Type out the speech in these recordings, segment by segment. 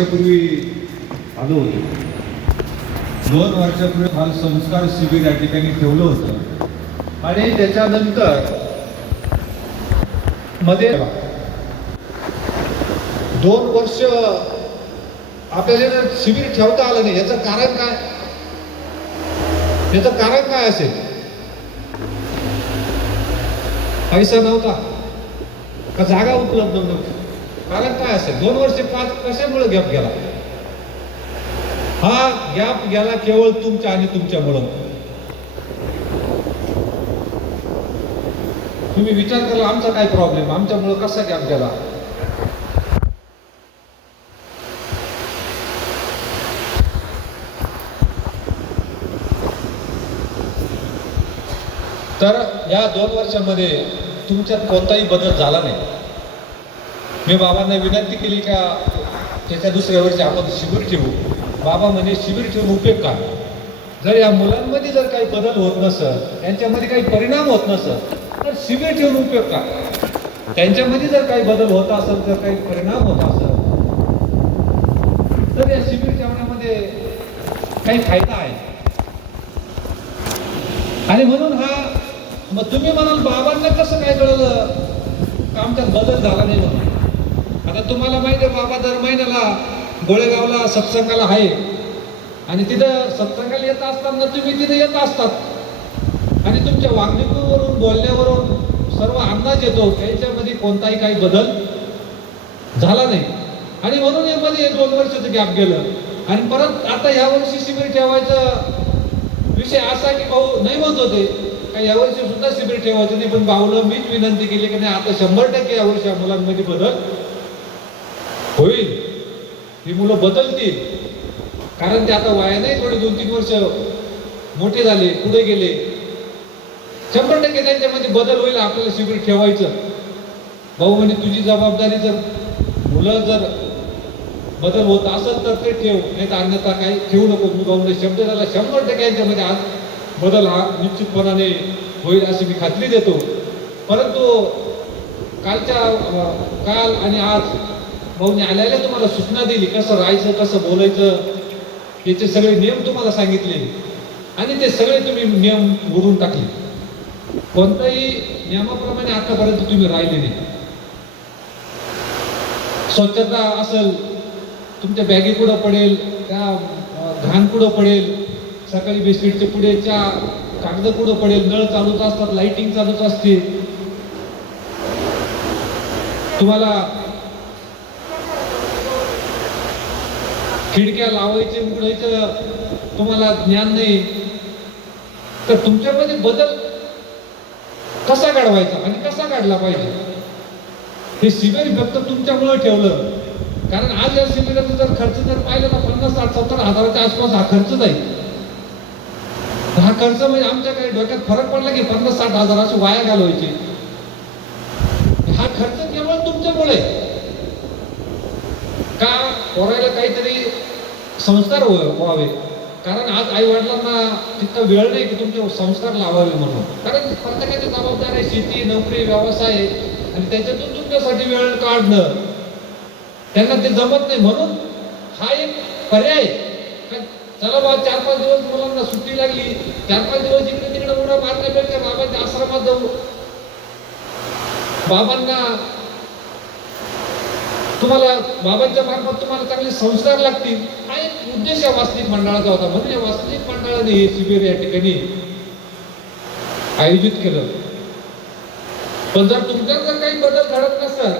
वर्षापूर्वी आलो होतो. 2 वर्षापूर्वी फार संस्कार शिबिर या ठिकाणी ठेवलं होतं आणि त्याच्यानंतर मध्ये 2 वर्ष आपल्याला शिबिर ठेवता आलं नाही. याचं कारण काय? याचं कारण काय असेल? पैसा नव्हता का जागा उपलब्ध नव्हती? कारण काय असेल? 2 वर्ष कशामुळे गॅप गेला? हा गॅप गेला केवळ तुमच्या आणि तुमच्यामुळं. तुम्ही विचार करा, आमचा काय प्रॉब्लेम? आमच्यामुळं कसा गॅप गेला? तर या 2 वर्षामध्ये तुमच्यात कोणताही बदल झाला नाही. मी बाबांना विनंती केली का त्याच्या दुसऱ्या वर्षी आपण शिबिर ठेवू. बाबा म्हणजे शिबिर ठेवून उपयोग काय? जर या मुलांमध्ये जर काही बदल होत नसेल, त्यांच्यामध्ये काही परिणाम होत नसेल, तर शिबिर ठेवून उपयोग काय? त्यांच्यामध्ये जर काही बदल होत असेल, जर काही परिणाम होत असेल, तर या शिबिर ठेवण्यामध्ये काही फायदा आहे. आणि म्हणून मग तुम्ही म्हणाल बाबांना कसं काय कळलं का आमच्यात बदल झाला नाही म्हणून? आता तुम्हाला माहिती आहे, बाबा दर महिन्याला गोळेगावला सत्संगाला आहे आणि तिथं सत्संगाला येत असताना तुम्ही तिथे येत असतात आणि तुमच्या वागणुकीवरून बोलण्यावरून सर्व अंदाज येतो त्याच्यामध्ये कोणताही काही बदल झाला नाही. आणि म्हणून यामध्ये 2 वर्षाचं गॅप गेलं आणि परत आता ह्या वर्षी शिबिर ठेवायचा विषय असा की भाऊ नाही म्हणत होते का यावर्षी सुद्धा शिबिर ठेवायचं नाही, पण भाऊला मीच विनंती केली की नाही आता 100% यावर्षी या मुलांमध्ये बदल होईल. ही मुलं बदलतील, कारण ते आता वयाने थोडे 2-3 वर्ष मोठे झाले, पुढे गेले. 100% त्यांच्यामध्ये बदल होईल. आपल्याला शिबिर ठेवायचं. भाऊ म्हणजे तुझी जबाबदारी, जर मुलं जर बदल होत असेल तर ते ठेव, नाही तर अन्यथा काही ठेवू नको. मी भाऊने शब्द झाला 100% यांच्यामध्ये आज बदल हा निश्चितपणाने होईल अशी मी खात्री देतो. परंतु काल आणि आज भाऊने आल्याला तुम्हाला सूचना दिली कसं राहायचं, कसं बोलायचं, याचे सगळे नियम तुम्हाला सांगितले आणि ते सगळे तुम्ही नियम मोडून टाकले. कोणताही नियमाप्रमाणे आतापर्यंत तुम्ही राहिले नाही. स्वच्छता असेल, तुमच्या बॅगी पुढं पडेल, त्या घाण पुढं पडेल, सकाळी बिस्किटचे पुढे कागद पुढं पडेल, नळ चालूच असतात, लाइटिंग चालूच असते. तुम्हाला खिडक्या लावायचे उघडायचं तुम्हाला ज्ञान नाही, तर तुमच्यामध्ये बदल कसा घडवायचा आणि कसा घडला पाहिजे हे शिबिर फक्त तुमच्यामुळे ठेवलं. कारण आज या शिबिराचा जर खर्च जर पाहिलं तर 50-60-70 हजाराच्या आसपास हा खर्च जाईल. हा खर्च म्हणजे आमच्या काही डोक्यात फरक पडला की 50-60 हजार असे वाया घालवायचे. हा खर्च केवळ तुमच्यामुळे का पोरायला काहीतरी संस्कार व्हावे. कारण आज आई वडिलांना तितका वेळ नाही की तुमचे संस्कार लावावे म्हणून. कारण प्रत्येकाची जबाबदारी आहे, शेती, नोकरी, व्यवसाय आणि त्याच्यातून तुमच्यासाठी वेळ काढणं त्यांना ते जमत नाही. म्हणून हा एक पर्याय. चला बा 4-5 दिवस मुलांना सुट्टी लागली, 4-5 दिवस इकडे तिकडे उड्या मारण्यापेक्षा बाबांच्या आश्रमात जाऊ, बाबांना तुम्हाला बाबांच्या मार्फत तुम्हाला चांगले संस्कार लागतील. हा एक उद्देश या वास्तविक मंडळाचा होता. म्हणून या वास्तविक मंडळाने हे शिबिर या ठिकाणी आयोजित केलं. पण जर तुमच्यात जर काही बदल घडत नसेल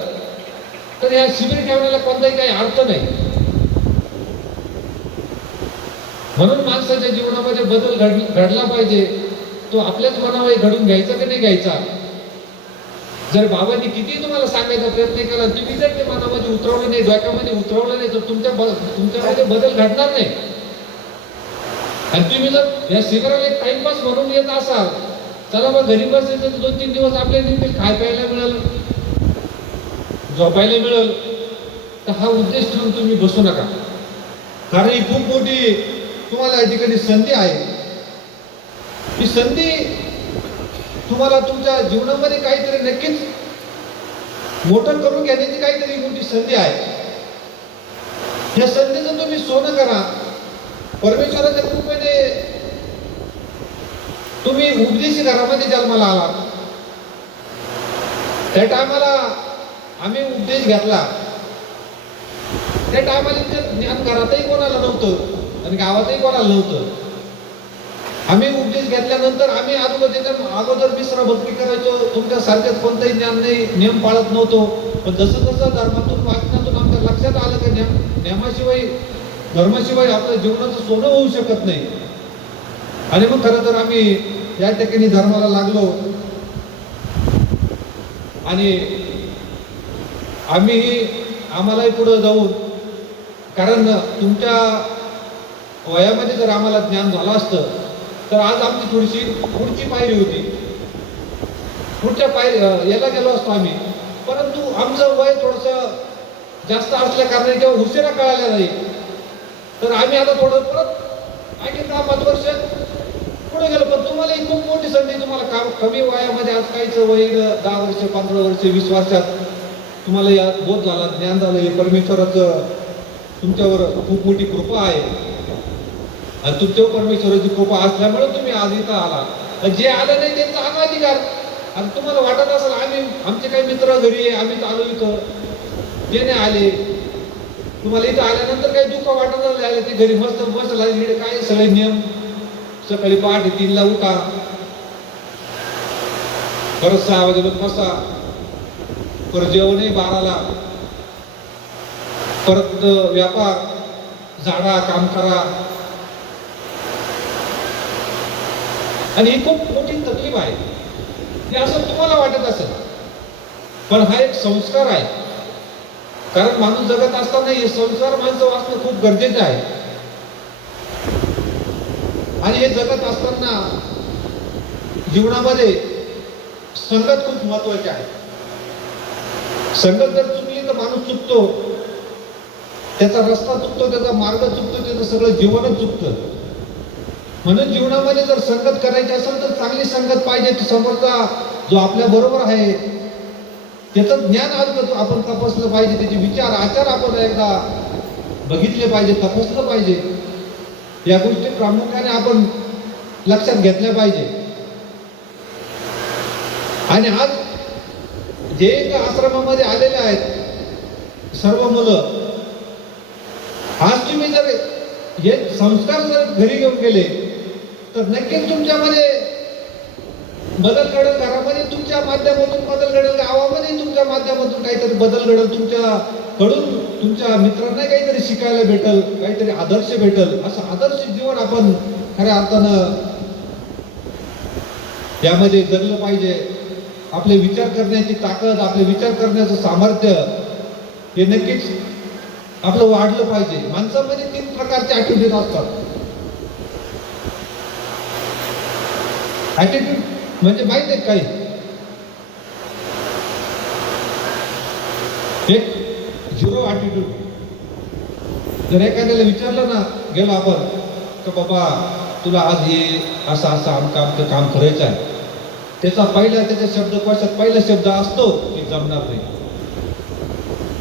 तर या शिबिर ठेवण्याला कोणताही काही अर्थ नाही. म्हणून माणसाच्या जीवनामध्ये बदल घडला पाहिजे. तो आपल्याच मनावर घडून घ्यायचा की नाही घ्यायचा. जर बाबांनी किती तुम्हाला सांगायचा प्रयत्न केला, तुम्ही जर ते मनामध्ये उतरवलं नाही, डोक्यामध्ये उतरवलं नाही, तर तुमच्यामध्ये बदल घडणार नाही. आणि तुम्ही जर या शिबिराला एक टाइमपास म्हणून येत असाल, चला मग घरी बसायचं 2-3 दिवस आपल्या नेमके खाय प्यायला मिळेल, झोपायला मिळेल, तर हा उद्देश ठेवून तुम्ही बसू नका. कारण ही खूप मोठी तुम्हाला या ठिकाणी संधी आहे. ही संधी तुम्हाला तुमच्या जीवनामध्ये काहीतरी नक्कीच मोठं करून घेण्याची काहीतरी मोठी संधी आहे. या संधीचं तुम्ही सोनं करा. परमेश्वराच्या कृपेने तुम्ही उपदेशी घरामध्ये जन्माला आलात. त्या टायमाला आम्ही उपदेश घेतला. त्या टायमाला ज्ञान घरातही कोणाला नव्हतं आणि गावातही कोणाला नव्हतं. आम्ही उपदेश घेतल्यानंतर आम्ही अगोदर मिश्रा भक्ती करायचो. तुमच्या सारख्याच कोणतंही ज्ञान नाही, नियम पाळत नव्हतो. पण जसं जसं धर्मातून वाचनातून आमच्या लक्षात आलं की नियमाशिवाय धर्माशिवाय आपल्या जीवनाचं सोनं होऊ शकत नाही. आणि मग खरं तर आम्ही या ठिकाणी धर्माला लागलो. आणि आम्हालाही पुढे जाऊन, कारण तुमच्या वयामध्ये जर आम्हाला ज्ञान झालं असतं तर आज आमची थोडीशी पुढची पायरी होती. पुढच्या याला गेलो असतो आम्ही. परंतु आमचं वय थोडंसं जास्त असल्या कारणाने जेव्हा उशिरा कळाल्या नाही, तर आम्ही आता थोडं परत आणखी 10-5 वर्ष पुढे गेलो. पण तुम्हाला ही खूप मोठी संधी. तुम्हाला कमी वयामध्ये आज काहीच वय 10 वर्ष, 15 वर्ष, 20 वर्षात तुम्हाला या बोध झाला, ज्ञान झालं. हे परमेश्वराचं तुमच्यावर खूप मोठी कृपा आहे. आणि तुमच्यावर परमेश्वराची कृपा असल्यामुळे तुम्ही आज इथं आला. जे आलं नाही त्यांचा हा अधिकार. आणि तुम्हाला वाटत असेल आमचे काही मित्र घरी आहे, आम्ही चालू इथं, जे नाही आले, तुम्हाला इथं आल्यानंतर काही दुःख वाटत आलं ते घरी मस्त बसला. इकडे काय सगळे नियम, सकाळी पहाटे 3ला उठा, परत 6 वाजेला बसा, परत जेवणही 12ला, परत व्यापार, झाडा, काम करा. आणि ही खूप मोठी तकलीफ आहे. हे असं तुम्हाला वाटत असेल, पण हा एक संस्कार आहे. कारण माणूस जगत असताना हे संस्कार माणसं वाचणं खूप गरजेचं आहे. आणि हे जगत असताना जीवनामध्ये संगत खूप महत्वाची आहे. संगत जर चुकली तर माणूस चुकतो, त्याचा रस्ता चुकतो, त्याचा मार्ग चुकतो, त्याचं सगळं जीवनच चुकतं. म्हणून जीवनामध्ये जर संगत करायची असेल तर चांगली संगत पाहिजे. समोरचा जो आपल्या बरोबर आहे त्याचं ज्ञान आपण तपासलं पाहिजे. त्याचे विचार, आचार आपण एकदा बघितले पाहिजे, तपासलं पाहिजे. या गोष्टी प्रामुख्याने आपण लक्षात घेतल्या पाहिजे. आणि आज जे आश्रमामध्ये आलेले आहेत सर्व मुलं, आज तुम्ही जर हे संस्कार जर घरी घेऊन गेले तर नक्कीच तुमच्यामध्ये बदल घडेल. घरामध्ये तुमच्या माध्यमातून बदल घडेल, गावामध्ये तुमच्या माध्यमातून काहीतरी बदल घडेल. तुमच्याकडून तुमच्या मित्रांना काहीतरी शिकायला भेटेल, काहीतरी आदर्श भेटेल. असं आदर्श जीवन आपण खऱ्या अर्थानं यामध्ये जगलं पाहिजे. आपले विचार करण्याची ताकद, आपले विचार करण्याचं सामर्थ्य हे नक्कीच आपलं वाढलं पाहिजे. माणसामध्ये 3 प्रकारचे ॲटिट्यूड असतात. ॲटिट्यूड म्हणजे माहित आहे काही? एक 0 ॲटिट्यूड. जर एखाद्याला विचारलं ना, गेलो आपण का बाबा तुला आज हे असं आमचं काम करायचं आहे, त्याच्या शब्दकोशात पहिला शब्द असतो की जमणार नाही,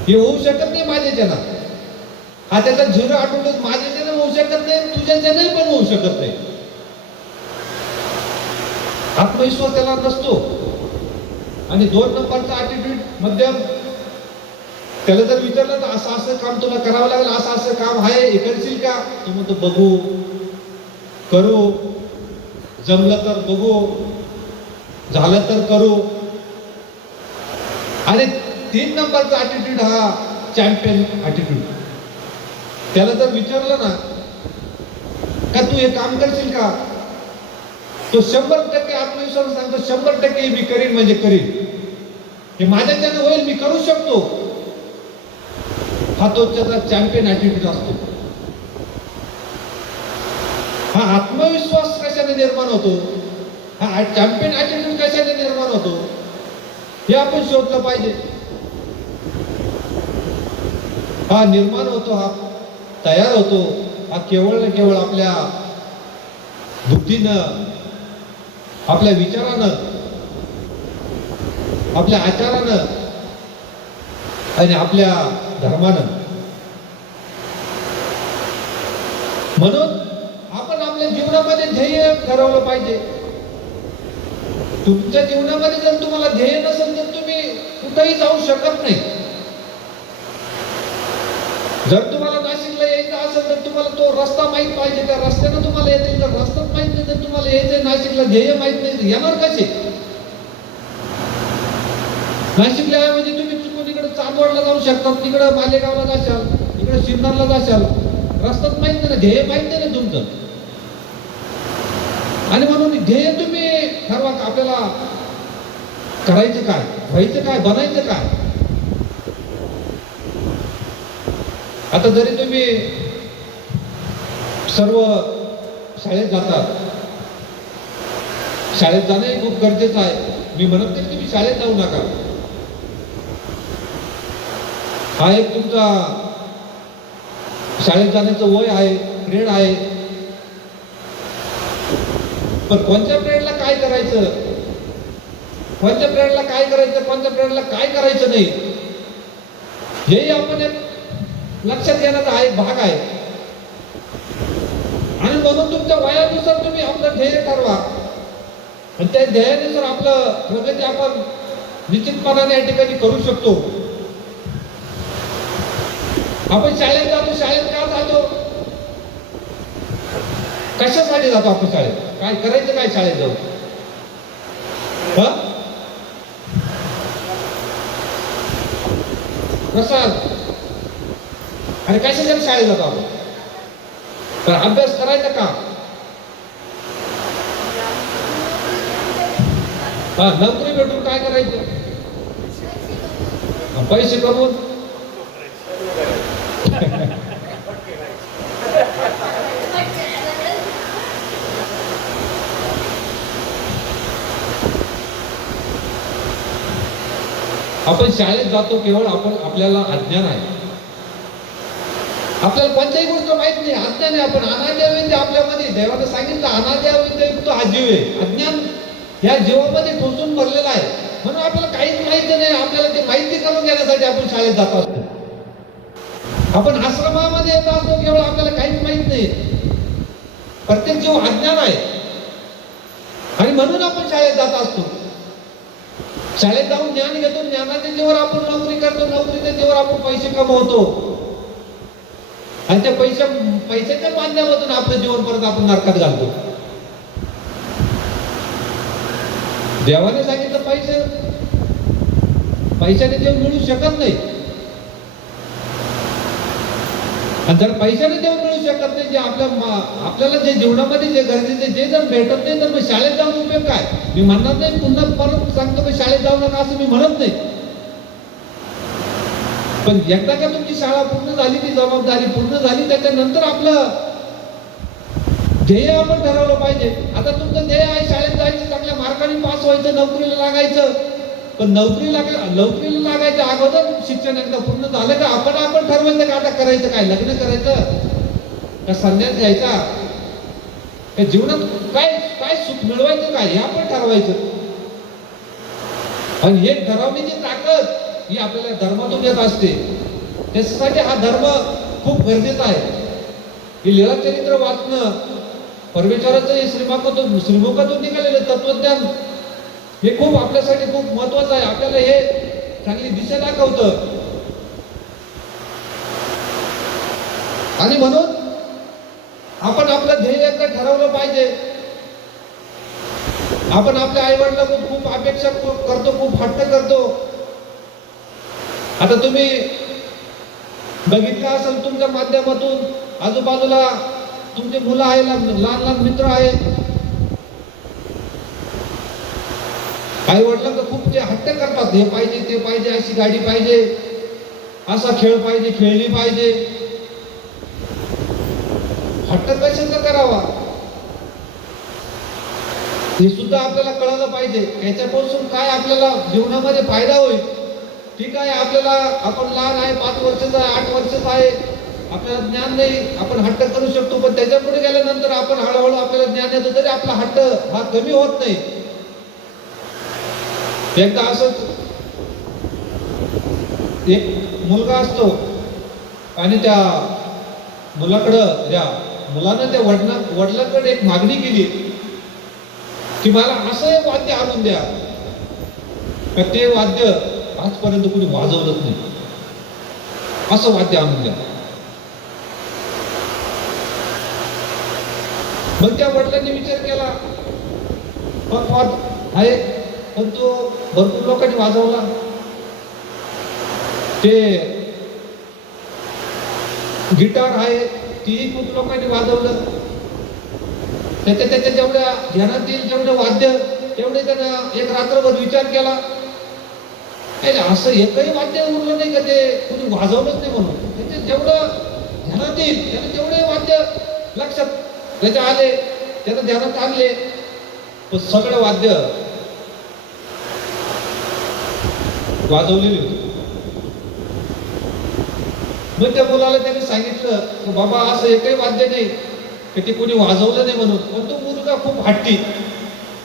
हे होऊ शकत नाही माझ्याच्यानं. हा त्याचा 0 ॲटिट्यूड. माझ्याच्यानं होऊ शकत नाही, तुझ्याच्यानंही पण होऊ शकत नाही. आत्मविश्वास त्याला नसतो. आणि 2 नंबरचा ॲटिट्यूड मध्यम. त्याला जर विचारलं तर असं काम तुला करावं लागेल, असं काम आहे, हे करशील का? तो म्हणतो बघू, करू, जमलं तर बघू, झालं तर करू. आणि 3 नंबरचा ॲटिट्यूड हा चॅम्पियन ॲटिट्यूड. त्याला जर विचारलं ना का तू हे काम करशील का, तो 100% आत्मविश्वास सांगतो 100% मी करीन म्हणजे करीन, हे माझ्याच्यानं होईल, मी करू शकतो. हा तो त्याचा चॅम्पियन ॲटिट्यूड असतो. हा आत्मविश्वास कशाने निर्माण होतो, हा चॅम्पियन ॲटिट्यूड कशाने निर्माण होतो, हे आपण शोधलं पाहिजे. हा निर्माण होतो, हा तयार होतो, हा केवळ न केवळ आपल्या बुद्धीनं, आपल्या विचारानं, आपल्या आचारानं आणि आपल्या धर्मानं. म्हणून आपण आपल्या जीवनामध्ये ध्येय ठरवलं पाहिजे. तुमच्या जीवनामध्ये जर तुम्हाला ध्येय नसेल तर तुम्ही कुठेही जाऊ शकत नाही. जर तुम्हाला नाशिकला यायचं असेल तर तुम्हाला तो रस्ता माहित पाहिजे, त्या रस्त्यानं तुम्हाला येता येईल. जर रस्ताच माहित नाही तर तुम्हाला यायचंय नाशिकला, ध्येय माहित नाही तर येणार कसे? नाशिकला म्हणजे तुम्ही चुकून इकडे चांदवडला जाऊ शकता, तिकडे मालेगावला जाशाल, इकडे सिन्नरला जाशाल, रस्ताच माहित नाही, ध्येय माहित नाही ना तुमचं. आणि म्हणून ध्येय तुम्ही ठरवा, आपल्याला करायचं काय, व्हायचं काय, बनायचं काय. आता जरी तुम्ही सर्व शाळेत जातात, शाळेत जाणं खूप गरजेचं आहे. मी म्हणत नाही तुम्ही शाळेत जाऊ नका, हा एक तुमचा शाळेत जाण्याचं वय आहे, पिरियड आहे. पण कोणत्या पिरियडला काय करायचं, कोणत्या पिरियडला काय करायचं, कोणत्या पिरियडला काय करायचं नाही, हेही आपण एक लक्षात घेण्याचा हा एक भाग आहे. आणि म्हणून तुमच्या वयानुसार तुम्ही आपलं ध्येय ठरवा आणि त्या ध्येयानुसार आपलं प्रगती आपण निश्चितपणाने या ठिकाणी करू शकतो. आपण शाळेत जातो, शाळेत का जातो, कशासाठी जातो आपण शाळेत, काय करायचं, काय शाळेत जाऊ, प्रसाद आणि कशासाठी शाळेत जातो आपण, तर अभ्यास करायचा का, नोकरी भेटून काय करायचं, पैसे कमवून. आपण शाळेत जातो केवळ आपण आपल्याला अज्ञान आहे, आपल्याला कोणत्याही गोष्ट माहित नाही, अज्ञान आहे. आपण अनाद्याविद्या आपल्यामध्ये, देवाने सांगितलं अनाद्याविद्यायुक्त हा जीव आहे. अज्ञान या जीवामध्ये ठोसून भरलेला आहे. म्हणून आपल्याला काहीच माहिती नाही, आपल्याला ते माहिती करून घेण्यासाठी आपण शाळेत जात असतो. आपण आश्रमामध्ये येत असतो केवळ आपल्याला काहीच माहित नाही, प्रत्येक जीव अज्ञान आहे आणि म्हणून आपण शाळेत जात असतो. शाळेत जाऊन ज्ञान घेतो, ज्ञानाच्या जीवावर आपण नोकरी करतो, नोकरीच्या जीवावर आपण पैसे कमवतो आणि त्या पैशाच्या माध्यमातून आपलं जीवन परत आपण नरकात घालतो. देवाने सांगितलं पैशाने देव मिळू शकत नाही. आणि जर पैशाने देव मिळू शकत नाही, जे आपल्याला जे जीवनामध्ये जे गरजेचे जे जर भेटत नाही, तर मग शाळेत जाऊन उपयोग काय. मी म्हणणार नाही, पुन्हा परत सांगतो की शाळेत जाऊ नका असं मी म्हणत नाही. पण एकदा का तुमची शाळा पूर्ण झाली, ती जबाबदारी पूर्ण झाली, त्याच्यानंतर आपलं ध्येय आपण ठरवलं पाहिजे. आता तुमचं ध्येय आहे शाळेत जायचं, चांगल्या मार्काने पास व्हायचं, नोकरीला लागायचं. पण नोकरीला लागायच्या अगोदर शिक्षण एकदा पूर्ण झालं का आपण ठरवायचं का आता करायचं काय, लग्न करायचं का संन्यास घ्यायचा, का जीवनात काय काय सुख मिळवायचं काय, हे आपण ठरवायचं. आणि हे ठरवण्याची ताकद ही आपल्याला धर्मातून येत असते. त्यासाठी हा धर्म खूप गरजेचा आहे. हे लीळाचरित्र वाचणं, परमेश्वराचं हे श्रीमुखातून निघालेलं तत्वज्ञान हे खूप आपल्यासाठी खूप महत्वाचं आहे. आपल्याला हे चांगली दिशा दाखवतं. आणि म्हणून आपण आपलं ध्येय एकदा ठरवलं पाहिजे. आपण आपल्या आई वडिलांकडून खूप अपेक्षा करतो, खूप हट्ट करतो. आता तुम्ही बघितलं असेल तुमच्या माध्यमातून आजूबाजूला तुमचे मुलं आहे, लहान लहान मित्र आहेत, आई वडिलांना खूप जे हट्ट करतात, हे पाहिजे ते पाहिजे, अशी गाडी पाहिजे, असा खेळ पाहिजे, खेळली पाहिजे. हट्ट कशाचा करावा हे सुद्धा आपल्याला कळलं पाहिजे. याच्यापासून काय आपल्याला जीवनामध्ये फायदा होईल. ठीक आहे, आपल्याला आपण लहान आहे, 5 वर्षाचा आहे, 8 वर्षाचा आहे, आपल्याला ज्ञान नाही, आपण हट्ट करू शकतो. पण त्याच्या पुढे गेल्यानंतर आपण हळूहळू आपल्याला ज्ञान येतं, तरी आपला हट्ट हा कमी होत नाही. एकदा असंच एक मुलगा असतो आणि त्या मुलाकडं त्या मुलानं त्या वडिलांकडे एक मागणी केली की मला असं एक वाद्य आणून द्या का ते वाद्य आजपर्यंत कुणी वाजवलंच नाही, असं वाद्य आणून द्या. मग त्या वडिलांनी विचार केला, पण वाद आहे पण तो भरपूर लोकांनी वाजवला, ते गिटार आहे तीही खूप लोकांनी वाजवलं, त्याच्या जेवढ्या ध्यानात येईल जेवढं वाद्य तेवढे त्यानं एक रात्रभर विचार केला. असं एकही वाद्य उरलं नाही का ते कुणी वाजवलंच नाही म्हणून. त्याचे जेवढं ध्यानात येईल त्याने तेवढे वाद्य लक्षात त्याच्या आले, त्यानं ध्यानात आणले, पण सगळं वाद्य वाजवलेले होते. मग त्या मुलाला त्यांनी सांगितलं की बाबा असं एकही वाद्य नाही की ते कोणी वाजवलं नाही म्हणून. पण तो मुलगा खूप हट्टी,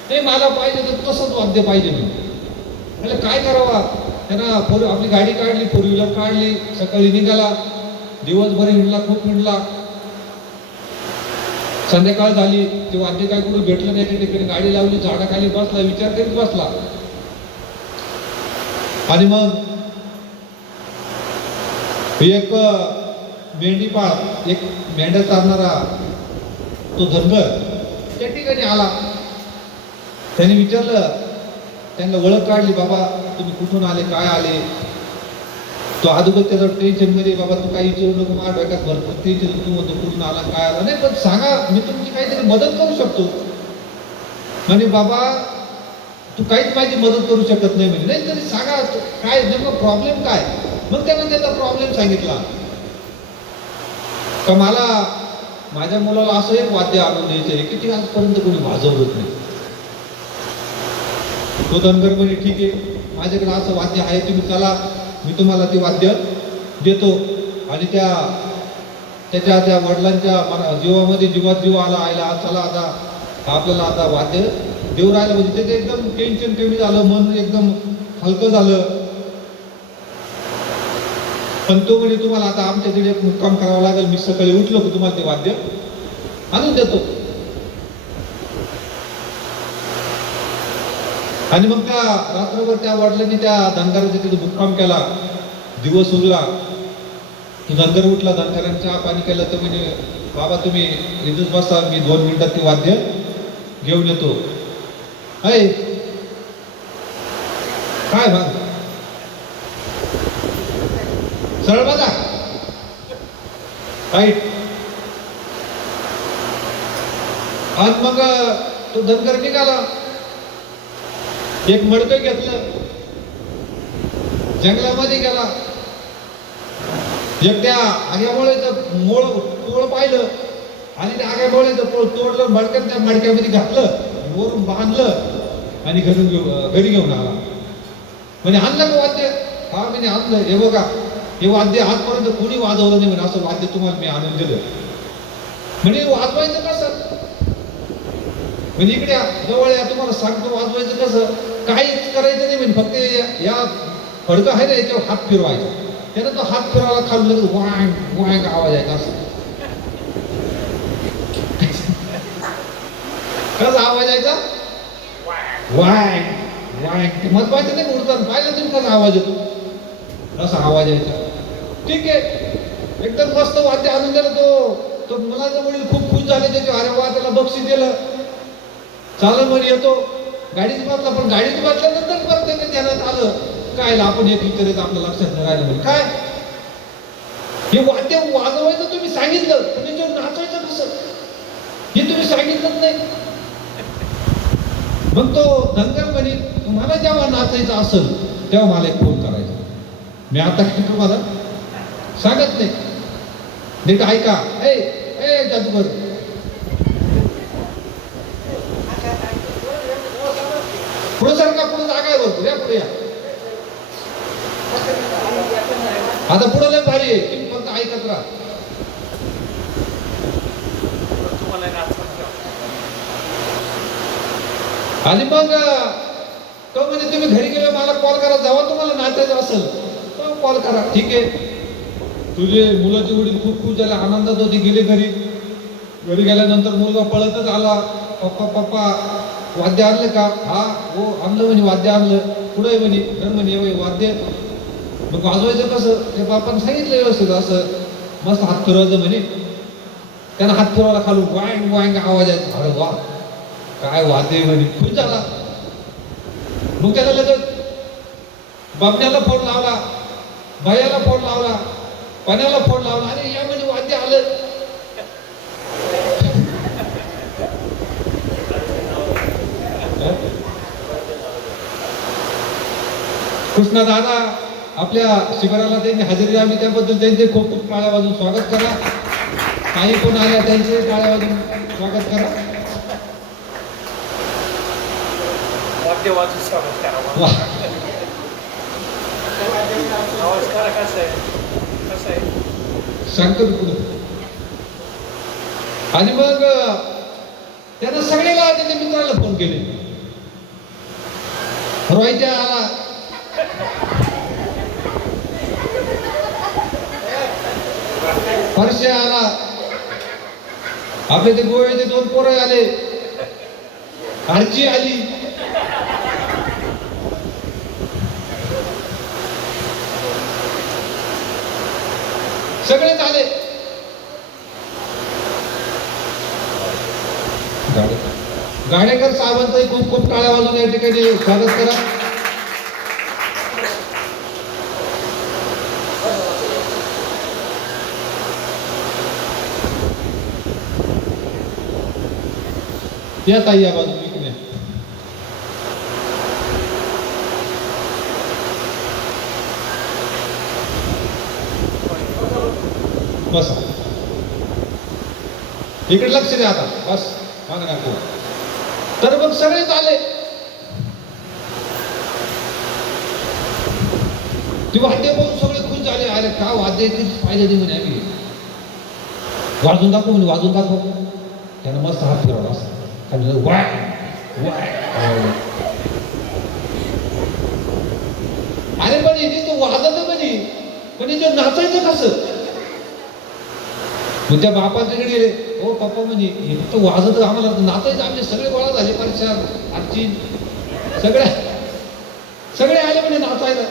नाही मला पाहिजे तर तसंच वाद्य पाहिजे मी. म्हणजे काय करावा, त्यांना आपली गाडी काढली, फोर व्हीलर काढली, सकाळी निघाला, दिवसभर हिंडला, खूप हिंडला. संध्याकाळ झाली, ते वाद्य काय कुठे भेटलं नाही, त्या ठिकाणी गाडी लावली, झाडाखाली बसला, विचार करीत बसला. आणि मग एक मेंढीपाळ, एक मेंढ्या चालणारा तो धनगर त्या ठिकाणी आला. त्याने विचारलं, त्यांना ओळख काढली, बाबा तुम्ही कुठून आले, काय आले. तो अगोदर त्याचा टेन्शन मध्ये, बाबा तू काही विचारू नको, माझ्या डोक्यात भरपूर टेन्शन, तू म्हणतो कुठून आला, काय आला. नाही पण सांगा, मी तुमची काहीतरी मदत करू शकतो. म्हणजे बाबा तू काहीच माझी मदत करू शकत नाही म्हणजे. नाही तरी सांगा काय नेमकं प्रॉब्लेम काय. मग त्यानं त्याचा प्रॉब्लेम सांगितला का मला माझ्या मुलाला असं एक वाद्य आणून द्यायचं आहे की ते आजपर्यंत कोणी वाजवलंच नाही. तो धनगर म्हणे ठीक आहे, माझ्याकडे असं वाद्य आहे, तुम्ही चला, मी तुम्हाला ते वाद्य देतो. आणि त्याच्या त्या वडिलांच्या जीवामध्ये जीवात जीव आला, आयला चला आता आपल्याला आता वाद्य देऊ राहिलं. म्हणजे त्याचं एकदम टेन्शन कमी झालं, मन एकदम हलकं झालं. पण तो म्हणजे तुम्हाला आता आमच्याकडे एक मुक्काम करावा लागेल, मी सकाळी उठलो की तुम्हाला ते वाद्य आणून देतो. आणि मग त्या रात्रभर त्या वडिलांनी त्या धनगराच्या तिथे मुक्काम केला. दिवस उगला की धनगर उठला, धनगरांनी चहा पाणी केलं. तर म्हणजे बाबा तुम्ही इथंच बसा, मी 2 मिनिटात ते वाद्य घेऊन येतो. आहे काय भाग सरळ बघा, राईट. आज मग तो धनगर निघाला, एक मडकं घेतलं, जंगलामध्ये गेला, एक त्या आग्याबोळ्याचं पोळ पाहिलं आणि त्या आग्याबोळ्याचं पोळ तोडलं, मडक्यात त्या मडक्यामध्ये घातलं, वरून बांधलं आणि घरी घेऊन आला. म्हणजे आणलं का वाद्य? हा म्हणजे आणलं. हे बघा, हे वाद्य आजपर्यंत कोणी वाजवलं नाही, म्हणजे असं वाद्य तुम्हाला मी आणून दिलं. म्हणजे वाजवायचं कसं, म्हणजे इकडे जवळ या, तुम्हाला सांगतो वाजवायचं कसं. काहीच करायचं नाही, म्हणजे फक्त या फडकं आहे ना याच्यावर हात फिरवायचा. त्यानं तो हात फिरवायला खाल्लं लगेच वांग वांग आवाज यायचा. असं कसा आवाज यायचा, वांग वांग. महत्वाचं नाही, उडताना पाहिलं तुम्ही कसा आवाज येतो, असा आवाज यायचा. ठीक आहे, एकदम मस्त वाद्य आणून दिलं. तो मुलाचा वडील खूप खुश झाले त्याचे. अरे वा, त्याला बक्षीस दिलं, चालत वर येतो, गाडीच बसला. पण गाडीच बसल्यानंतर परत त्याने ध्यानात आलं, काय आपण एक विचारायचं आपल्या लक्षात नाही राहिलं. म्हणजे काय हे वाद्य वाजवायचं तुम्ही सांगितलं, पण याच्यावर नाचायचं कसं हे तुम्ही सांगितलंच नाही. मग तो धनगर म्हणे, तुम्हाला जेव्हा नाचायचं असेल तेव्हा मला एक फोन करायचा, मी आता तुम्हाला सांगत नाही. नीट ऐका. ए जादूगर, पुढे सारखा, पुढे जागा आहे भरपूर, या पुढे या. आता पुढे लय भारी आहे, तुम्ही फक्त ऐकत राहा. आणि मग तो म्हणजे तुम्ही घरी गेले मला कॉल करा, जेव्हा तुम्हाला नाचायचं असेल तर कॉल करा. ठीक आहे. तुझे मुलाचे वडील खूप खुश झाले, आनंदात होते, गेले घरी. घरी गेल्यानंतर मुलगा पळतच आला, पप्पा पप्पा वाद्य आणलं का? हा हो आणलं म्हणे, वाद्य आणलं. पुढे म्हणे घर म्हणे वाद्य. मग वाजवायचं कसं? ते बापानं सांगितलं व्यवस्थित, असं मस्त हात फिरवायचं म्हणे. त्यानं हात फिरवायला खालून वांग वांग आवाज यायचा. अरे वा काय वाद्य म्हणे, खुश झाला. मग त्याला लगेच बाबण्याला फोन लावला, भैयाला फोन लावला, पाण्याला फोन लावला. अरे या म्हणजे वाद्य आलं. कृष्णा दादा आपल्या शिबिराला त्यांनी हजेरी लावली, त्याबद्दल त्यांचे खूप खूप टाळ्या वाजून स्वागत करा. काही कोण आल्या त्यांचे टाळ्या वाजून स्वागत करा. वाद्य वाजून स्वागत करा. आवाज करा. कसं आहे सांगतो पुढे. आणि मग त्यानं सगळ्याला त्याच्या मित्राला फोन केले. रोहित्या आला, परश्या आला, आपले ते गोव्याचे 2 पोरं आले, आरची आली. सगळेच आले. गाडेकर सावंतही खूप खूप टाळ्या वाजून या ठिकाणी स्वागत करा. या ताई या बाजू इकडे बस. इकडे लक्ष द्या आता, बस मागे नको. तर मग सगळेच आले. ती वाद्य बघून सगळे खुश झाले. अरे का वाद्य पाहिजे नाही म्हणे, आम्ही वाजून दाखवू म्हणे, वाजून दाखव. त्यानं मस्त हात फिरवला असं. अरे पण इथे तो वाजत म्हणे, पण इथे नाचायचं कसं? मग त्या बापाकडे गेले. हो पप्पा म्हणजे हे फक्त वाजत, आम्हाला नाचायचं. आमचे सगळे गोळा झाले, परीक्षा आरची सगळे आले म्हणजे नाचायला.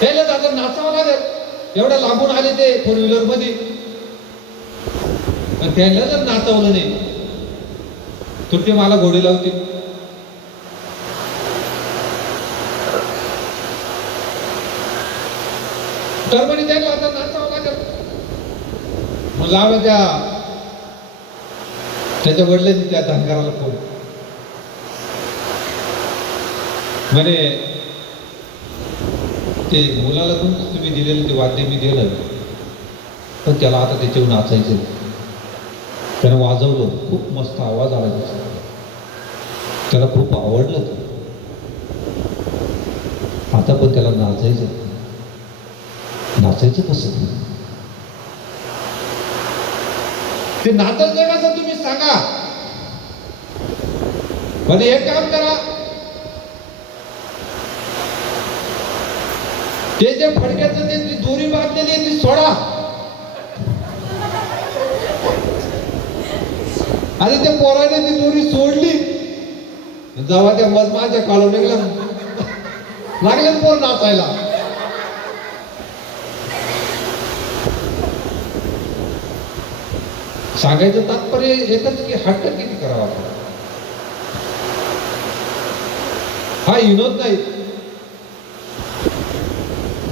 त्याला आता नाचावं लागेल. एवढ्या लांबून आले ते 4 व्हीलर मध्ये, पण त्यांना जर नाचवलं नाही तर ते मला घोडे लावतील. तर म्हणजे त्याला आता नाचावं लागेल. मग लावलं त्याच्या वडिलांनी त्या धनगराला फोन. म्हणे ते मुलाला पण तुम्ही दिलेलं ते वाद्य मी दिलं, पण त्याला आता त्याच्यावर नाचायचं. त्यानं वाजवलं, खूप मस्त आवाज आला त्याचा, त्याला खूप आवडलं ते. आता पण त्याला नाचायचं कसं? ते नाचायचं कसं तुम्ही सांगा. पण एक काम करा, ते जे फडक्याचं ते दोरी बांधलेली आहे ती सोडा. आणि त्या पोराने ती दोरी सोडली, जेव्हा त्या मधमाच्या काढून लागले पोर नाचायला. सांगायचं तात्पर्य एकच की हट्ट किती करावा. हा विनोद नाही.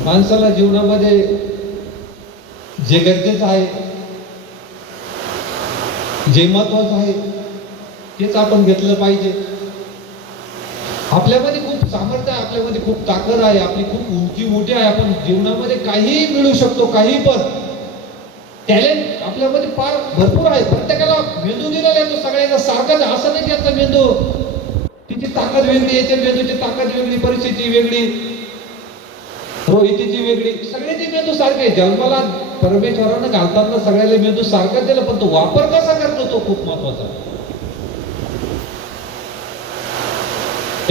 माणसाला जीवनामध्ये जे गरजेचं आहे, जे महत्वाचं आहे तेच आपण घेतलं पाहिजे. आपल्यामध्ये खूप सामर्थ्य आहे, आपल्यामध्ये खूप ताकद आहे, आपली खूप उंची मोठी आहे. आपण जीवनामध्ये काहीही मिळू शकतो, काही पण टॅलेंट आपल्यामध्ये फार भरपूर आहे. प्रत्येकाला मेंदू दिलेला आहे तो सगळ्यांना सारखाच. असं नाही की आता मेंदू तिची ताकद वेगळी, याच्या मेंदूची ताकद वेगळी, परिस्थिती वेगळी, रोहितीची वेगळी. सगळ्याची मेंदू सारखे. जन्माला परमेश्वरानं घालताना सगळ्याला मेंदू सारखाच दिला, पण तो वापर कसा करतो तो खूप महत्वाचा.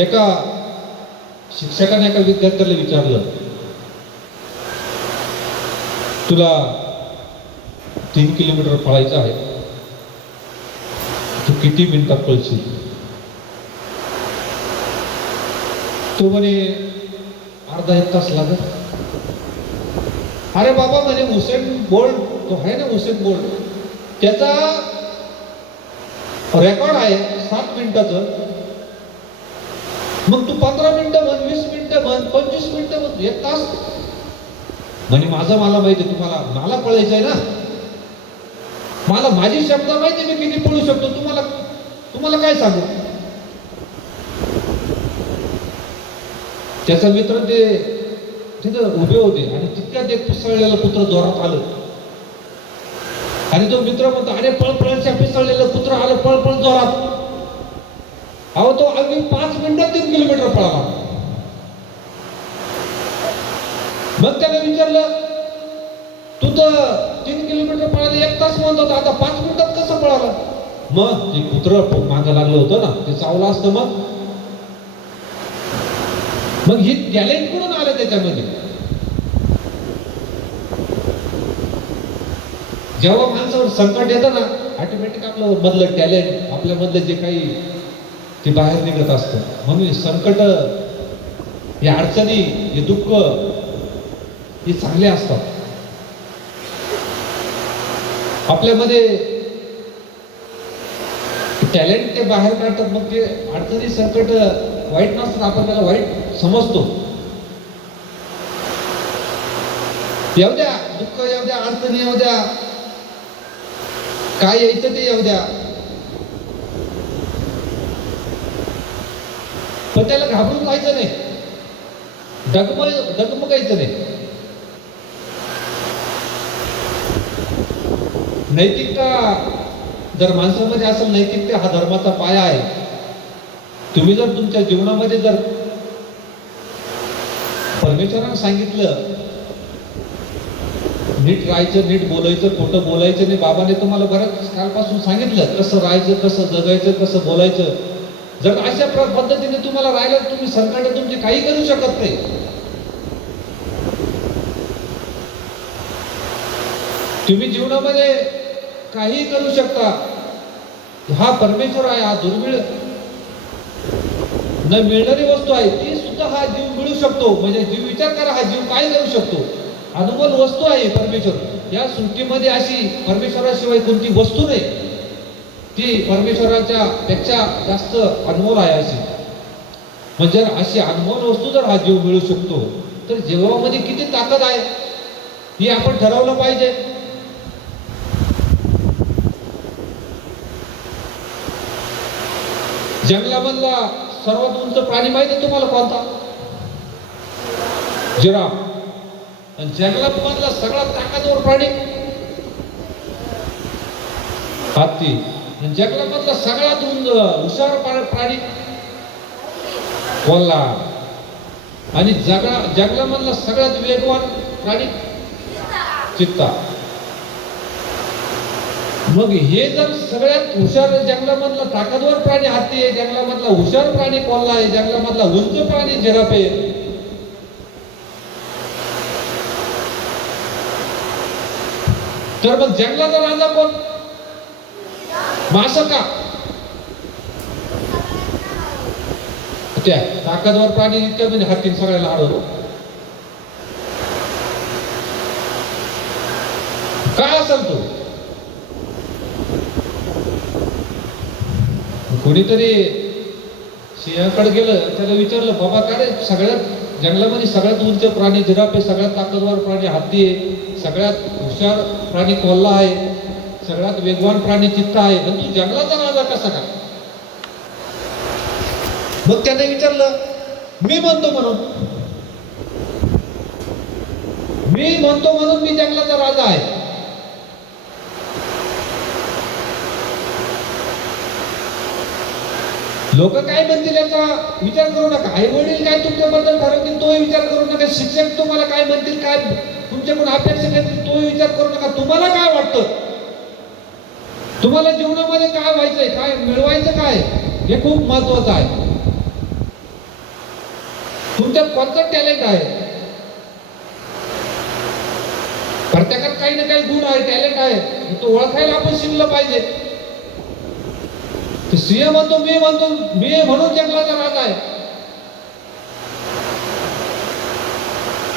एका शिक्षकाने एका विद्यार्थ्याला विचारलं, तुला 3 किलोमीटर पळायचं आहे, किती मिनिटात पळशील? तो म्हणे अर्धा एक तास लागत. अरे बाबा म्हणे हुसेन बोल्ट तो आहे ना, हुसेन बोल्ट, त्याचा रेकॉर्ड आहे 7 मिनिटाचं. मग तू 15 मिनिटं म्हण, 20 मिनिटं म्हण, 25 मिनिटं म्हण, 1 तास म्हणे माझं मला माहिती, तुम्हाला मला पळायचंय ना, मला माझी शब्द माहिती, मी किती पळू शकतो, तुम्हाला काय सांगू. त्याचा मित्र ते तिथं उभे होते आणि तितक्यात एक पिसळलेलं कुत्र जोरात आलं आणि तो मित्र म्हणतो, अरे पळ पळच्या पिसळलेलं कुत्र आलं, पळ पळ जोरात. अहो तो अगदी 5 मिनिटात 3 किलोमीटर पळाला. मग त्याने विचारलं, तू तर 3 किलोमीटर पळाला 1 तास म्हणत होता, आता 5 मिनिटात कसं पळाला? मग ते कुत्र मागं लागलं होतं ना, ते चावलं असतं. मग ही टॅलेंट कुठून आलं त्याच्यामध्ये? जेव्हा माणसावर संकट येतं ना, ऑटोमॅटिक आपलं मधलं टॅलेंट, आपल्या मधलं जे काही ते बाहेर निघत असतं. म्हणून संकट, हे अडचणी, हे दुःख हे चांगले असतात. आपल्यामध्ये टॅलेंट ते बाहेर काढतात. मग ते अडचणी, संकट वाईट नसतात, आपण त्याला वाईट समजतो. येऊ द्या, दुःख येऊ द्या, अडचणी येऊ द्या, काय यायचं ते येऊ द्या, पण त्याला घाबरून जायचं नाही, डगमगायचं नाही. नैतिकता जर माणसामध्ये असेल, नैतिकता हा धर्माचा पाया आहे. तुम्ही जर तुमच्या जीवनामध्ये जर परमेश्वराने सांगितलं नीट राहायचं, नीट बोलायचं, खोटं बोलायचं नाही, बाबाने तुम्हाला बऱ्याच कालपासून सांगितलं कसं राहायचं, कसं जगायचं, कसं बोलायचं. जर अशा पद्धतीने तुम्हाला राहिलं, तुम्ही संकट तुमची काही करू शकत नाही. तुम्ही जीवनामध्ये काही करू शकता. हा परमेश्वर आहे, हा दुर्मिळ न मिळणारी वस्तू आहे, ती सुद्धा हा जीव मिळू शकतो. म्हणजे जीव विचार करा, हा जीव काय करू शकतो. अनमोल वस्तू आहे परमेश्वर. या सृष्टीमध्ये अशी परमेश्वराशिवाय कोणती वस्तू नाही, ती परमेश्वराच्या पेक्षा जास्त अनमोल आहे अशी. म्हणजे अशी अनमोल वस्तू जर हा जीव मिळू शकतो, तर जीवामध्ये किती ताकद आहे हे आपण ठरवलं पाहिजे. जंगलामधला सर्वात उंच प्राणी माहिती आहे तुम्हाला कोणता? जिराफ. आणि जंगलामधला सगळ्यात ताकदवर प्राणी हत्ती. आणि जंगलामधला सगळ्यात हुशार प्राणी कोल्हा. आणि जंगलामधला सगळ्यात वेगवान प्राणी चित्ता. मग हे जर सगळ्यात हुशार, जंगलामधला ताकदवर प्राणी हत्ती आहे, जंगलामधला हुशार प्राणी कोल्हा आहे, जंगलामधला उंच प्राणी जिराफ आहे, तर मग जंगलाचा राजा कोण? मासा का? त्या ताकदवर प्राणी इतक्या म्हणजे हत्तीन सगळ्याला हरवतो. काय असेल तो? कोणीतरी सिंहाकडे गेलं, त्याला विचारलं, बाबा काय रे, सगळ्यात जंगलामध्ये सगळ्यात उंच प्राणी जिराफ आहे, सगळ्यात ताकदवर प्राणी हत्ती आहे, सगळ्यात हुशार प्राणी कोल्हा आहे, सगळ्यात वेगवान प्राणी चित्ता आहे, पण तू जंगलाचा राजा कसा काय? मग त्याने विचारलं, मी म्हणतो म्हणून मी जंगलाचा राजा आहे. लोक काय म्हणतील याचा विचार करू नका. आई वडील काय तुमच्याबद्दल ठरवतील तोही विचार करू नका. शिक्षक तुम्हाला काय म्हणतील, काय तुमच्याकडून अपेक्षा करतील तोही विचार करू नका. तुम्हाला काय वाटतं, तुम्हाला जीवनामध्ये काय व्हायचंय, काय मिळवायचं, काय हे खूप महत्वाचं आहे. तुमच्यात कोणतं टॅलेंट आहे? प्रत्येकात काही ना काही गुण आहे, टॅलेंट आहे, तो ओळखायला आपण शिकलं पाहिजे. सिंह म्हणतो मी आहे म्हणून जंगलाचा राजा आहे.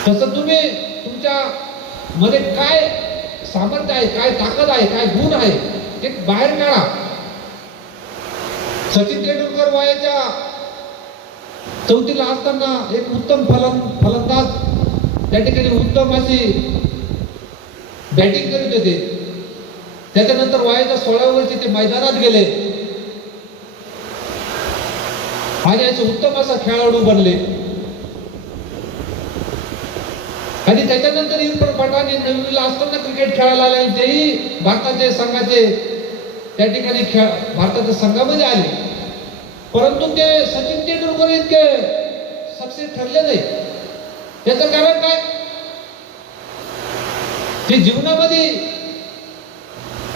तसं तुम्ही तुमच्या मध्ये काय सामर्थ्य आहे, काय ताकद आहे, काय गुण आहे ते बाहेर काढा. सचिन तेंडुलकर वयाच्या 34ला असताना एक उत्तम फलंदाज त्या ठिकाणी उत्तम अशी बॅटिंग करीत होते. त्याच्यानंतर वयाच्या 16व्या वर्षी ते मैदानात गेले आणि असे उत्तम असा खेळाडू बनले. आणि त्याच्यानंतर इरफान पठाण हे 9वीला असताना क्रिकेट खेळायला आले. तेही भारताचे संघाचे त्या ठिकाणी भारताच्या संघामध्ये आले. परंतु ते सचिन तेंडुलकर इतके सक्सेस ठरले नाही. त्याचं कारण काय? ते जीवनामध्ये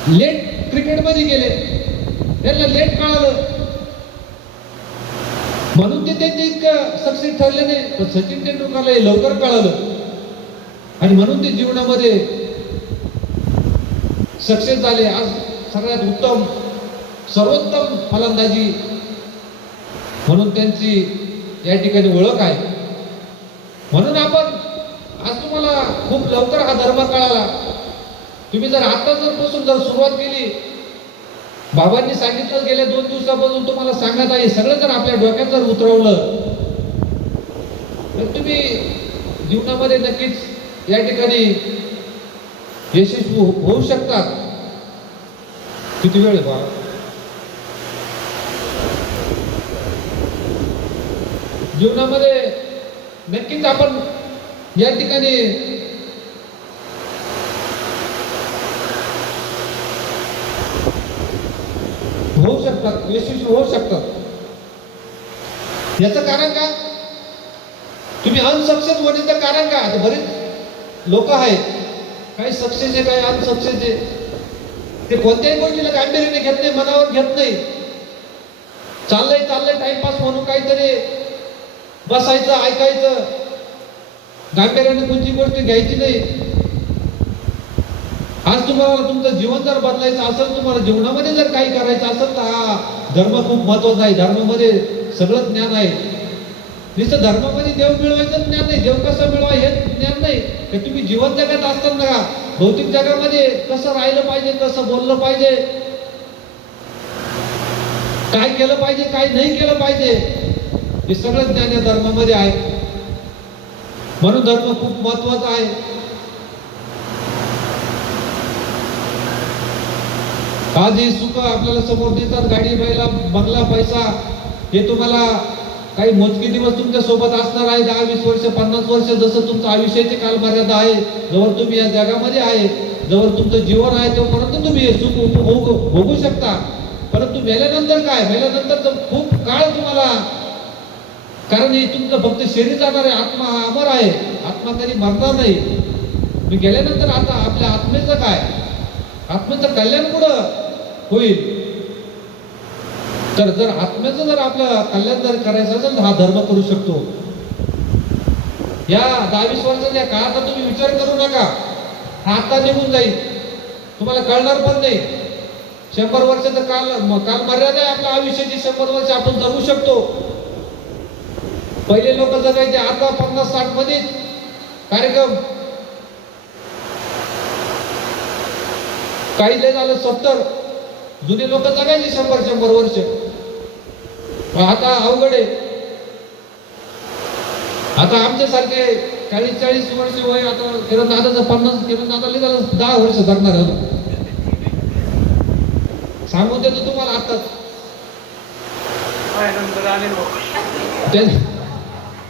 लेट क्रिकेटमध्ये गेले, त्यांना लेट कळालं म्हणून ते त्यांचे इतकं सक्सेस ठरले नाही. पण सचिन तेंडुलकरला हे लवकर कळालं आणि म्हणून ते जीवनामध्ये सक्सेस झाले. आज सगळ्यात उत्तम सर्वोत्तम फलंदाजी म्हणून त्यांची या ठिकाणी ओळख आहे. म्हणून आपण आज तुम्हाला खूप लवकर हा धर्म कळाला. तुम्ही जर आता पासून जर सुरुवात केली, बाबांनी सांगितलं गेल्या 2 दिवसापासून तुम्हाला सांगत आहे, सगळं जर आपल्या डोक्यात जर उतरवलं तर तुम्ही जीवनामध्ये नक्कीच या ठिकाणी यशस्वी होऊ शकतात. किती वेळ आहे बा? जीवनामध्ये नक्कीच आपण या ठिकाणी होऊ शकतात, यशस्वी होऊ शकतात. याचं कारण का? तुम्ही अनसक्सेस होण्याचं कारण का? आता बरेच लोक आहेत, काही सक्सेस आहे, काही अनसक्सेस आहे. ते कोणत्याही गोष्टीला गांभीर्याने घेत नाही, मनावर घेत नाही. चाललंय टाइमपास म्हणून काहीतरी बसायचं, ऐकायचं, गांभीर्याने कोणती गोष्ट घ्यायची नाही. आज तुम्हाला तुमचं जीवन जर बदलायचं असेल, तुम्हाला जीवनामध्ये जर काही करायचं असेल तर हा धर्म खूप महत्वाचा आहे. धर्मामध्ये सगळं ज्ञान आहे. नुसतं धर्मामध्ये देव मिळवायचं ज्ञान नाही, देव कसं मिळवा हे ज्ञान नाही. ते तुम्ही जीवन जगात असताना का भौतिक जगामध्ये कसं राहिलं पाहिजे, कसं बोललं पाहिजे, काय केलं पाहिजे, काय नाही केलं पाहिजे, हे सगळं ज्ञान या धर्मामध्ये आहे. म्हणून धर्म खूप महत्वाचा आहे. आज हे सुख आपल्याला समोर देतात, गाडी, बैला, बंगला, पैसा, हे तुम्हाला काही मोजके दिवस तुमच्या सोबत असणार आहे. 10, 20 वर्ष, 50 वर्ष, जसं तुमचं आयुष्याची कालमर्यादा आहे, जवळ तुम्ही या जगामध्ये आहे, जवळ तुमचं जीवन आहे, तोपर्यंत तुम्ही हे सुख भोगू शकता. परंतु मेल्यानंतर काय? मेल्यानंतर तर खूप काळ तुम्हाला, कारण हे तुमचं फक्त शरीर जाणार आहे, आत्मा हा अमर आहे, आत्मा कधी मरणार नाही. मी गेल्यानंतर आता आपल्या आत्मेचं काय? आत्म्याचं कल्याण कुठं होईल? तर जर आत्म्याचं जर आपलं कल्याण जर करायचं असेल तर हा धर्म करू शकतो. या 10-20 वर्षाच्या काळाचा तुम्ही विचार करू नका. हा आता निघून जाईल, तुम्हाला कळणार पण नाही. 100 वर्षाचा काल मर्यादा आहे आपल्या आयुष्याची. 100 वर्ष आपण जगू शकतो. पहिले लोक जगायचे, आता 50-60 मध्येच कार्यक्रम, काही लय झालं 70. जुने लोक जगायचे 100 वर्ष. आता अवघड आहे. आता आमच्यासारखे 40-40 वर्ष वय, आता किरण दादाचं 50, किरण दादा लय झालं 10 वर्ष जगणार आहे. सांगून देतो तुम्हाला आताच.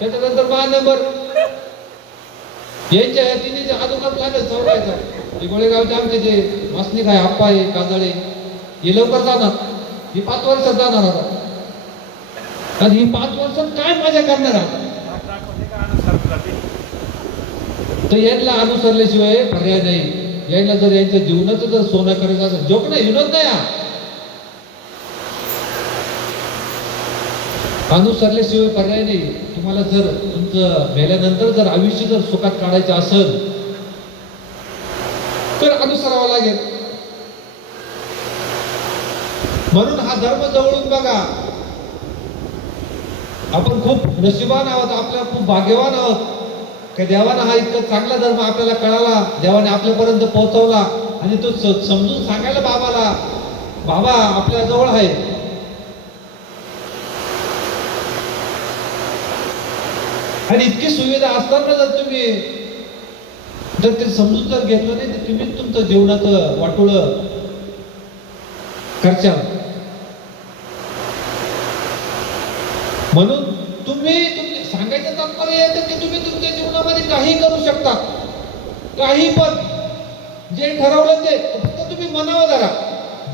त्याच्यानंतर महानंबर यायच्या तिने जे आदोगात लागेल चौरायचा. हे गोळेगावचे आमचे जे वासनिक आहे, आप्पा आहे, काजळे, हे लवकर जाणार. ही 5 वर्षात जाणार आता. आणि ही 5 वर्षात काय मजा करणार आता? तर यांना अनुसरल्याशिवाय पर्याय नाही. यांना जर यांच्या जीवनाचं जर सोनं करायचं असेल, जोक नाही, विनोद नाही, अनुसरल्याशिवाय पर्याय नाही. तुम्हाला जर तुमचं मेल्यानंतर जर आयुष्य जर सुखात काढायचं असेल तर अनुसरावं लागेल. म्हणून हा धर्म जवळून बघा. आपण खूप नशिबान आहोत, आपल्या खूप भाग्यवान आहोत की देवानं हा इतका चांगला धर्म आपल्याला कळाला, देवाने आपल्यापर्यंत पोहोचवला आणि तो समजून सांगायला बाबाला, बाबा आपल्या जवळ आहे. आणि इतकी सुविधा असताना जर ते समजून जर घेतलं नाही तर तुम्हीच तुमचं जीवनाचं वाटोळ करशाल. म्हणून तुम्ही सांगायचं तात्पर्य येतं की तुम्ही तुमच्या जीवनामध्ये काही करू शकता, काही पण जे ठरवलं ते फक्त तुम्ही मनावर धरा.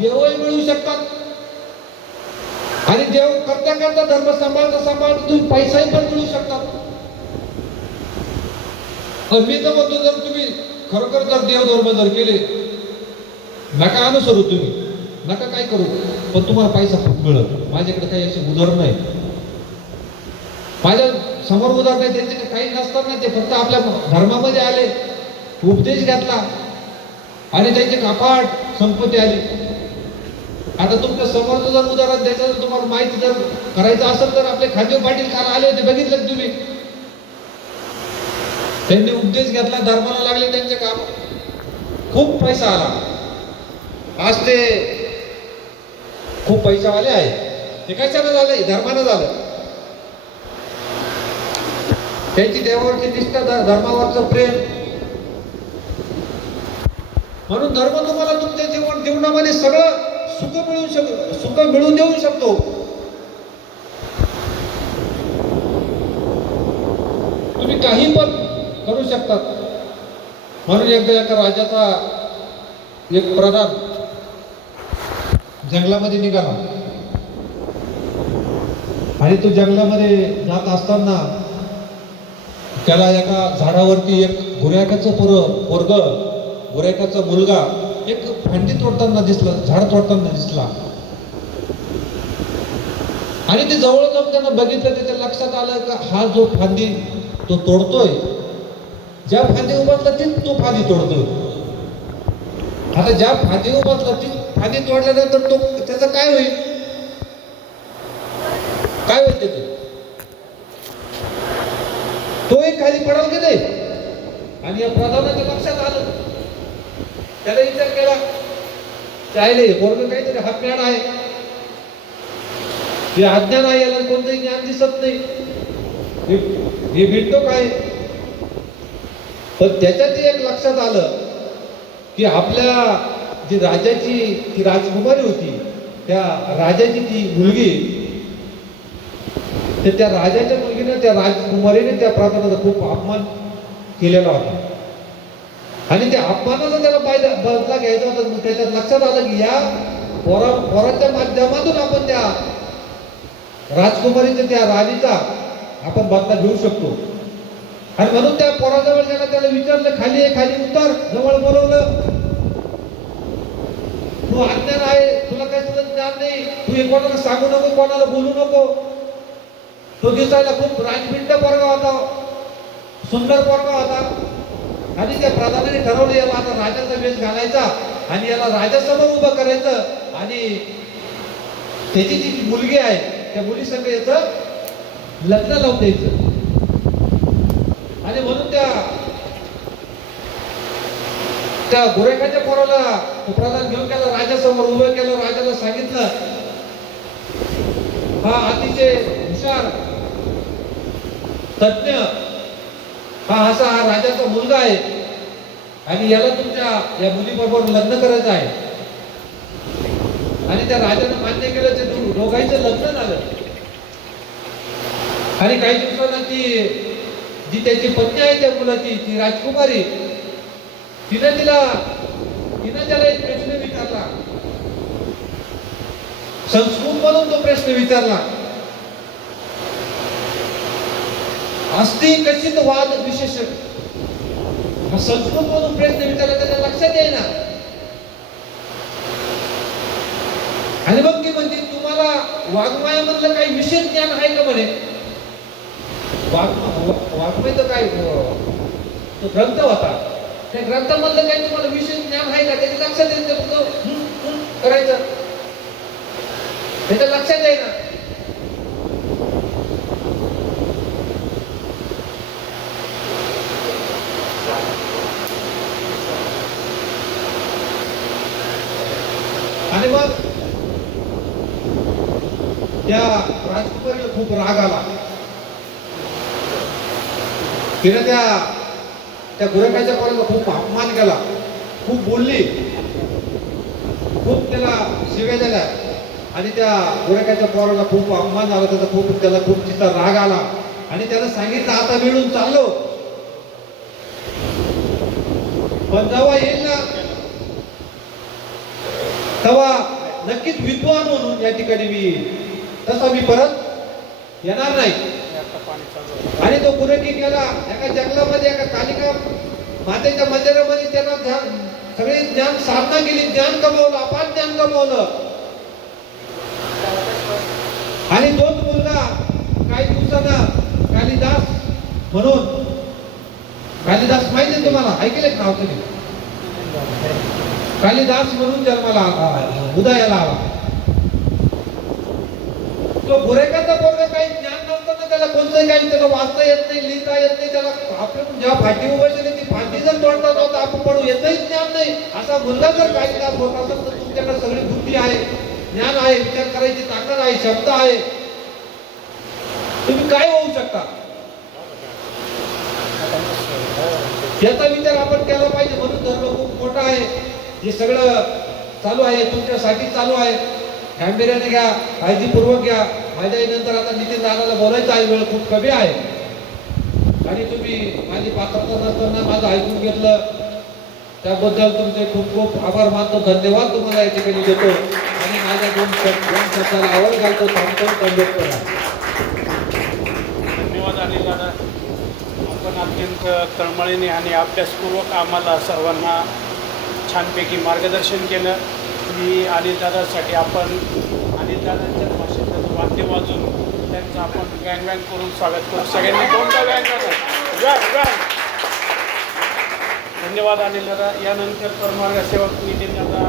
देवही मिळू शकतात आणि देव करता करता धर्म सांभाळता तुम्ही पैसाही पण मिळू शकतात. मी तर म्हणतो जर तुम्ही खरोखर जर देवधर्म जर केले, नका अनुसरू तुम्ही, नका काय करू, पण तुम्हाला पैसा खूप मिळत. माझ्याकडे काही असे उदाहरण नाही, माझ्या समोर उदाहरण नाही, त्यांच्याकडे काही नसतात ना, ते फक्त आपल्या धर्मामध्ये आले, उपदेश घातला आणि त्यांची कपाट संपत्ती आली. आता तुमच्या समोरचं जर उदाहरण द्यायचं जर तुम्हाला माहिती जर करायचं असेल तर आपले खाजो पाटील काल आले होते, बघितलं तुम्ही. त्यांनी उपदेश घेतला, धर्माला लागले, त्यांचे काम खूप पैसा आला. आज ते खूप पैशावाले आहे. ते कशाने झालं? धर्मानं झालं. त्यांची देवावरची निष्ठा, धर्मावरचं प्रेम. म्हणून धर्म तुम्हाला तुमच्या जीवनामध्ये सगळं सुख मिळवून देऊ शकतो. तुम्ही काही पण करू शकतात. म्हणून एकदा एका राजाचा एक प्रधान जंगलामध्ये निघाला आणि तो जंगलामध्ये जात असताना त्याला एका झाडावरती एक गुराख्याचा मुलगा एक फांदी तोडताना दिसला, झाड तोडताना दिसला. आणि ते जवळ जाऊन त्यानं बघितलं, त्याच्या लक्षात आलं का हा जो फांदी तो तोडतोय, ज्या फांदी उभारला तीच तो फांदी तोडतोय. आता ज्या फांदी उभारला ती फांदी तोडल्यानंतर तो त्याचं काय होईल? काय होईल त्याचं? तो एक खाली पडाल की नाही? आणि या प्रधानाच्या लक्षात आलं, त्याला विचार केला, चायले पोरगं काहीतरी हा प्याड आहे, हे अज्ञान आहे, याला कोणतंही ज्ञान दिसत नाही, हे भेटतो काय. पण त्याच्यात एक लक्षात आलं की आपल्या जी राजाची ती राजकुमारी होती, त्या राजाची ती मुलगी, तर त्या राजाच्या मुलगीने त्या राजकुमारीने त्या प्रधानाचा खूप अपमान केलेला होता. आणि त्या अपमानाचा त्याला बदला घ्यायचा होता. मग त्याच्यात लक्षात आलं की या पोराच्या माध्यमातून आपण त्या राजकुमारीच्या, त्या राणीचा आपण बदला घेऊ शकतो. आणि म्हणून त्या पोराजवळ गेला, त्याला विचारलं, खाली उतर. जवळ बोलवलं, तू अज्ञान आहे, तुला काही सुद्धा ज्ञान नाही, तू हे कोणाला सांगू नको, कोणाला बोलू नको. तो दिसायला खूप राजपिंड पोरगा होता, सुंदर पोरगा होता. आणि त्या प्रधानाने ठरवलं याला आता राजाचा वेश घालायचा आणि याला राजासमोर उभं करायचं आणि त्याची जी मुलगी आहे त्या मुलीसंग याचं लग्न लावून द्यायचं. आणि म्हणून त्या गुरेखाच्या पोराला प्रधान घेऊन गेला, राजासमोर उभं केलं. राजाला सांगितलं, हा अतिशय हुशार तज्ञ हा राजाचा मुलगा आहे आणि याला तुमच्या या मुलीबरोबर लग्न करायचं आहे. आणि त्या राजाने मान्य केलं, ते दोघांचं लग्न झालं. आणि काही दिवसांना जी त्याची पत्नी आहे त्या मुलाची, ती राजकुमारी, तिनं त्याला एक प्रश्न विचारला, संस्कृत मधून तो प्रश्न विचारला, अस्ति कचित वाद विशेष. संस्कृत मधून प्रश्न विचारला, त्याच्या लक्षात येईना. आणि मग ती म्हणते, तुम्हाला वाङ्मयामधलं काही विशेष ज्ञान आहे का म्हणे. वाङ्मय तर काय तो ग्रंथ होता, त्या ग्रंथामधलं काही तुम्हाला विशेष ज्ञान आहे का. त्याच्या लक्षात येईल, फक्त करायचं. आणि मग त्या राजकुमारीला खूप राग आला. तिने त्या गुरखाच्या पोराला खूप अपमान केला, खूप बोलली, खूप त्याला शिव्या दिल्या आणि त्या गुरखाच्या पोराला खूप अपमान झाला. त्याला खूप तिचा राग आला आणि त्यानं सांगितलं आता मिळून चाललो, पण जेव्हा येईल ना तेव्हा नक्कीच विद्वान म्हणून या ठिकाणी मी येईल, तसा मी परत येणार नाही. आणि तो गुरखी गेला एका जंगलामध्ये, एका कालिका मातेच्या मंदिरामध्ये. त्यांना सगळे ज्ञान साधना केली, ज्ञान कमवलं, अपार ज्ञान कमवलं. आणि तोच मुलगा काही दिवसांना कालिदास म्हणून, कालिदास माहिती आहे तुम्हाला, ऐकले नाव तुम्ही? कालिदास म्हणून जन्माला उदयाला आला. तो गुरेखाचा पोरगा काही ज्ञान नव्हतं ना, त्याला कोणतं काही, त्याला वाचता येत नाही, लिहिता येत नाही, त्याला आपण जेव्हा फाटी उभारली ती फाटी जर तोडता नव्हता आपण पडू, याचंही ज्ञान नाही. असा मुलगा जर कालिदास होत असेल तर तुमच्याकडे सगळी बुद्धी आहे, ज्ञान आहे, विचार करायची ताकद आहे, शब्द आहे, तुम्ही काय होऊ शकता याचा विचार आपण केला पाहिजे. म्हणून धर्म खूप मोठा आहे. हे सगळं चालू आहे तुमच्यासाठी चालू आहे. गांभीर्याने घ्या, काळजीपूर्वक घ्या. माझ्या नंतर आता नितीन दादाला बोलायचं आहे, वेळ खूप कमी आहे आणि तुम्ही माझी पात्रता नसताना माझं ऐकून घेतलं त्याबद्दल तुमचे खूप खूप आभार मानतो. धन्यवाद तुम्हाला या ठिकाणी देतो आणि माझ्या दोन शब्दाला आवड घालतो. थांबतो. धन्यवाद अनिल दादा. आपण अत्यंत तळमळीने आणि अभ्यासपूर्वक आम्हाला सर्वांना छानपैकी मार्गदर्शन केलं. मी अनिलदादासाठी आपण अनिलदादांच्या भाषेत वाद्य वाजून त्यांचं आपण वॅन करून स्वागत करू. सगळ्यांनी कोणता वॅन धन्यवाद अनिल दादा. यानंतर परमार्ग सेवक नितीन दादा